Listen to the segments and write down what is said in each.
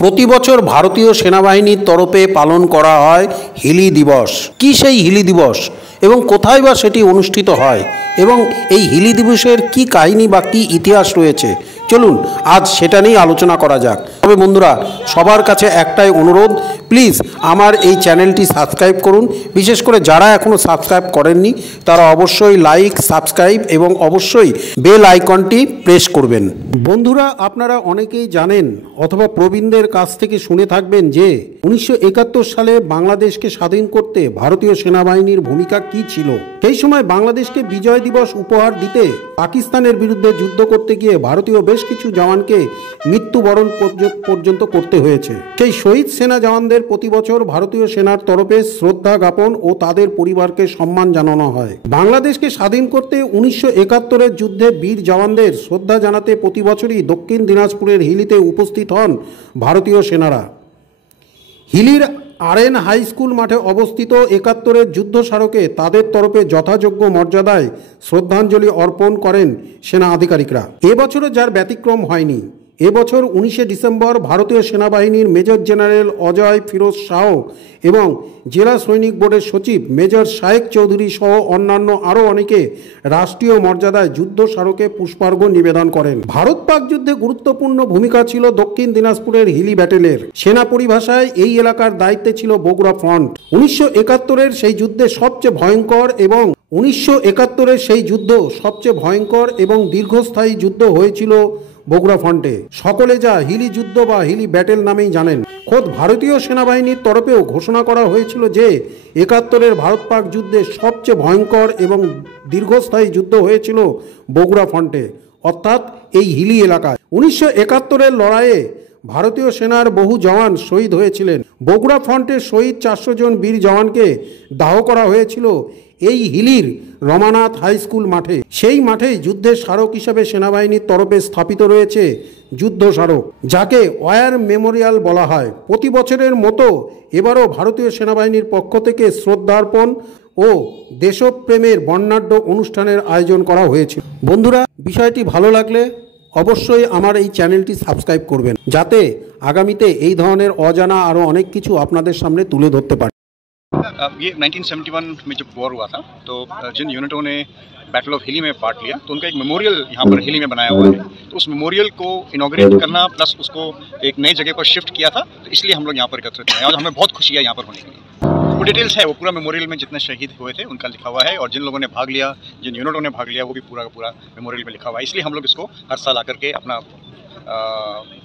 প্রতি বছর ভারতীয় সেনাবাহিনীর তরফে পালন করা হয় হিলি দিবস। কি সেই হিলি দিবস এবং কোথায় বা সেটি অনুষ্ঠিত হয় এবং এই হিলি দিবসের কি কাহিনী বা কি ইতিহাস রয়েছে, চলুন আজ সেটা নিয়ে আলোচনা করা যাক। তবে বন্ধুরা, সবার কাছে একটাই অনুরোধ, প্লিজ আমার এই চ্যানেলটি সাবস্ক্রাইব করুন। বিশেষ করে যারা এখনও সাবস্ক্রাইব করেননি তারা অবশ্যই লাইক, সাবস্ক্রাইব এবং অবশ্যই বেল আইকনটি প্রেস করবেন। বন্ধুরা, আপনারা অনেকেই জানেন অথবা প্রবীণদের কাছ থেকে শুনে থাকবেন যে 1971 সালে বাংলাদেশকে স্বাধীন করতে ভারতীয় সেনাবাহিনীর ভূমিকা কি ছিল। সেই সময় বাংলাদেশকে বিজয় দিবস উপহার দিতে পাকিস্তানের বিরুদ্ধে যুদ্ধ করতে গিয়ে ভারতীয় বেশ কিছু জওয়ানকে মৃত্যুবরণ পর্যন্ত করতে হয়েছে। সেই শহীদ সেনা জওয়ানদের প্রতি বছর ভারতীয় সেনার তরফে শ্রদ্ধা জ্ঞাপন ও তাদের পরিবারকে সম্মান জানানো হয়। বাংলাদেশকে স্বাধীন করতে 1971 যুদ্ধে বীর জওয়ানদের শ্রদ্ধা জানাতে প্রতি বছরই দক্ষিণ দিনাজপুরের হিলিতে উপস্থিত হন ভারতীয় সেনারা। হিলির আরএন হাই স্কুল মাঠে অবস্থিত 71 যুদ্ধ স্মারকে তাদের তরফে যথাযোগ্য মর্যাদায় শ্রদ্ধাঞ্জলি অর্পণ করেন সেনা আধিকারিকরা। এবছরও যার ব্যতিক্রম হয়নি। এবছর 19শে ডিসেম্বর ভারতীয় সেনাবাহিনীর মেজর জেনারেল অজয় ফিরোজ শাহ এবং জেলা সৈনিক বোর্ডের সচিব মেজর শায়েক চৌধুরী সহ অন্যান্য আরও অনেকে রাষ্ট্রীয় মর্যাদায় যুদ্ধ স্মারকে পুষ্পার্ঘ্য নিবেদন করেন। ভারত পাক যুদ্ধে গুরুত্বপূর্ণ ভূমিকা ছিল দক্ষিণ দিনাজপুরের হিলি ব্যাটেলের। সেনা পরিভাষায় এই এলাকার দায়িত্বে ছিল বগুড়া ফ্রন্ট। 1971 সেই যুদ্ধে সবচেয়ে ভয়ঙ্কর এবং দীর্ঘস্থায়ী যুদ্ধ হয়েছিল বগুড়া ফ্রন্টে। সকলে যা হিলি যুদ্ধ বা হিলি ব্যাটেল নামেই জানেন। খোদ ভারতীয় সেনাবাহিনীর তরফেও ঘোষণা করা হয়েছিল যে 71 ভারত পাক যুদ্ধে সবচেয়ে ভয়ঙ্কর এবং দীর্ঘস্থায়ী যুদ্ধ হয়েছিল বগুড়া ফ্রন্টে, অর্থাৎ এই হিলি এলাকায়। 1971 লড়াইয়ে ভারতীয় সেনার বহু জওয়ান শহীদ হয়েছিলেন। বগুড়া ফ্রন্টের শহীদ 400 জন বীর জওয়ানকে দাহ করা হয়েছিল এই হিলির রমানাথ হাই স্কুল মাঠে। সেই মাঠেই যুদ্ধের স্মারক হিসাবে সেনাবাহিনীর তরফে স্থাপিত রয়েছে যুদ্ধ স্মারক, যাকে ওয়ার মেমোরিয়াল বলা হয়। প্রতি বছরের মতো এবারও ভারতীয় সেনাবাহিনীর পক্ষ থেকে শ্রদ্ধার্পণ ও দেশপ্রেমের বর্ণাঢ্য অনুষ্ঠানের আয়োজন করা হয়েছিল। বন্ধুরা, বিষয়টি ভালো লাগলে অবশ্যই আমার এই চ্যানেলটি সাবস্ক্রাইব করবেন, যাতে আগামীতে এই ধরনের অজানা আরও অনেক কিছু আপনাদের সামনে তুলে ধরতে পারি। ये 1971 में जब वॉर हुआ था तो जिन यूनिटों ने बैटल ऑफ हिली में पार्ट लिया तो उनका एक मेमोरियल यहाँ पर हिली में बनाया हुआ है। तो उस मेमोरियल को इनॉग्रेट करना प्लस उसको एक नई जगह पर शिफ्ट किया था, तो इसलिए हम लोग यहाँ पर एकत्रित हुए हैं और हमें बहुत खुशी है यहाँ पर होने के लिए। वो डिटेल्स है, वो पूरा मेमोरियल में जितने शहीद हुए थे उनका लिखा हुआ है और जिन लोगों ने भाग लिया, जिन यूनिटों ने भाग लिया, वो भी पूरा का पूरा मेमोरियल में लिखा हुआ है। इसलिए हम लोग इसको हर साल आकर के अपना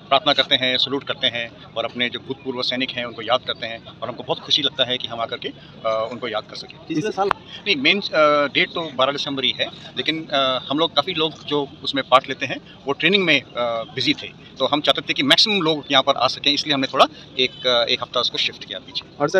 प्रार्थना करते हैं, सलूट करते हैं और अपने जो भूतपूर्व सैनिक हैं उनको याद करते हैं और हमको बहुत खुशी लगता है कि हम आकर के उनको याद कर सकें। पिछले साल नहीं, मेन डेट तो 12 दिसंबर ही है, लेकिन हम लोग काफ़ी लोग जो उसमें पार्ट लेते हैं वो ट्रेनिंग में बिजी थे, तो हम चाहते थे कि मैक्सिमम लोग यहाँ पर आ सकें, इसलिए हमने थोड़ा एक हफ्ता उसको शिफ्ट किया पीछे। और